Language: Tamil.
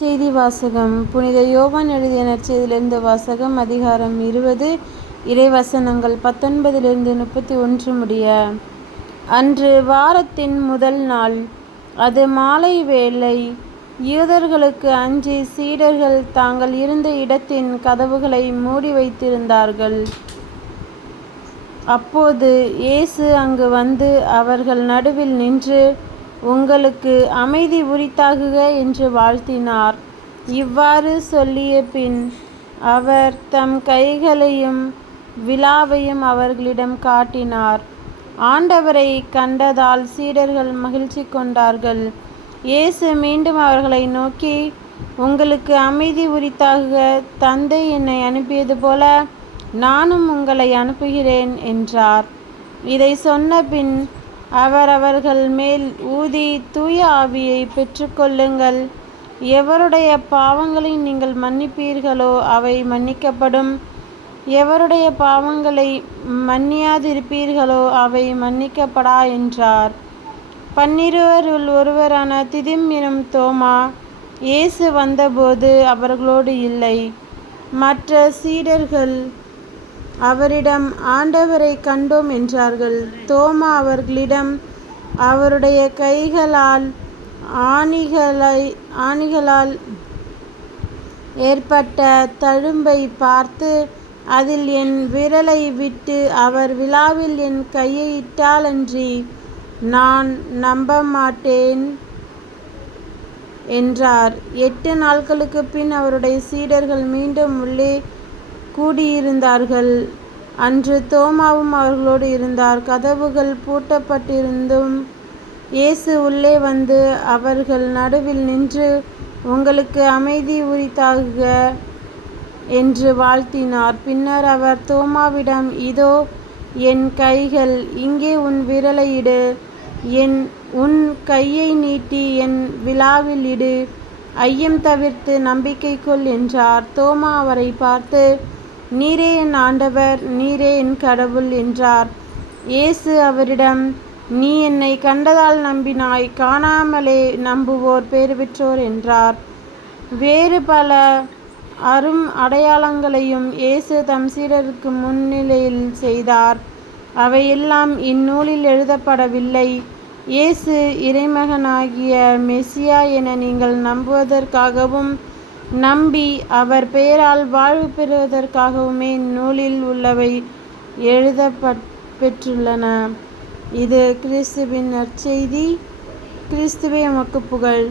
நற்செய்தி வாசகம். புனித யோவான் எழுதிய நற்செய்தியிலிருந்து வாசகம். அதிகாரம் 20, இறைவசனங்கள் 19-31 முடிய. அன்று வாரத்தின் முதல் நாள். அது மாலை வேளை. யூதர்களுக்கு அஞ்சி சீடர்கள் தாங்கள் இருந்த இடத்தின் கதவுகளை மூடி வைத்திருந்தார்கள். அப்போது இயேசு அங்கு வந்து அவர்கள் நடுவில் நின்று, உங்களுக்கு அமைதி உரித்தாகுக என்று வாழ்த்தினார். இவ்வாறு சொல்லிய பின் அவர் தம் கைகளையும் விலாவையும் அவர்களிடம் காட்டினார். ஆண்டவரை கண்டதால் சீடர்கள் மகிழ்ச்சி கொண்டார்கள். இயேசு மீண்டும் அவர்களை நோக்கி, உங்களுக்கு அமைதி உரித்தாகுக. தந்தை என்னை அனுப்பியது போல நானும் உங்களை அனுப்புகிறேன் என்றார். இதை சொன்ன பின் அவர் அவர்கள் மேல் ஊதி, தூய ஆவியை பெற்றுக்கொள்ளுங்கள். எவருடைய பாவங்களை நீங்கள் மன்னிப்பீர்களோ அவை மன்னிக்கப்படும். எவருடைய பாவங்களை மன்னியாதிருப்பீர்களோ அவை மன்னிக்கப்படா என்றார். 12 ஒருவரான திதிம் எனும் தோமா இயேசு வந்தபோது அவர்களோடு இல்லை. மற்ற சீடர்கள் அவரிடம், ஆண்டவரை கண்டோம் என்றார்கள். தோமா அவர்களிடம், அவருடைய கைகளால் ஆணிகளால் ஏற்பட்ட தழும்பை பார்த்து, அதில் என் விரலை விட்டு அவர் விலாவில் என் கையை இட்டாலன்றி நான் நம்ப மாட்டேன் என்றார். 8 நாட்களுக்கு பின் அவருடைய சீடர்கள் மீண்டும் உள்ளே கூடியிருந்தார்கள். அன்று தோமாவும் அவர்களோடு இருந்தார். கதவுகள் பூட்டப்பட்டிருந்தும் இயேசு உள்ளே வந்து அவர்கள் நடுவில் நின்று, உங்களுக்கு அமைதி உரித்தாகுக என்று வாழ்த்தினார். பின்னர் அவர் தோமாவிடம், இதோ என் கைகள், இங்கே உன் விரலை இடு. உன் கையை நீட்டி என் விலாவில் இடு. ஐயம் தவிர்த்து நம்பிக்கை கொள் என்றார். தோமா அவரை பார்த்து, நீரே என் ஆண்டவர், நீரே என் கடவுள் என்றார். இயேசு அவரிடம், நீ என்னை கண்டதால் நம்பினாய், காணாமலே நம்புவோர் பேறு பெற்றோர் என்றார். வேறு பல அரும் அடையாளங்களையும் இயேசு தம் சீடருக்கு முன்னிலையில் செய்தார். அவையெல்லாம் இந்நூலில் எழுதப்படவில்லை. இயேசு இறைமகனாகிய மெசியா என நீங்கள் நம்புவதற்காகவும் நம்பி அவர் பெயரால் வாழ்வு பெறுவதற்காகவுமே இந்நூலில் உள்ளவை எழுதப்பெற்றுள்ளன. இது கிறிஸ்துவின் நற்செய்தி. கிறிஸ்துவே உமக்கு புகழ்.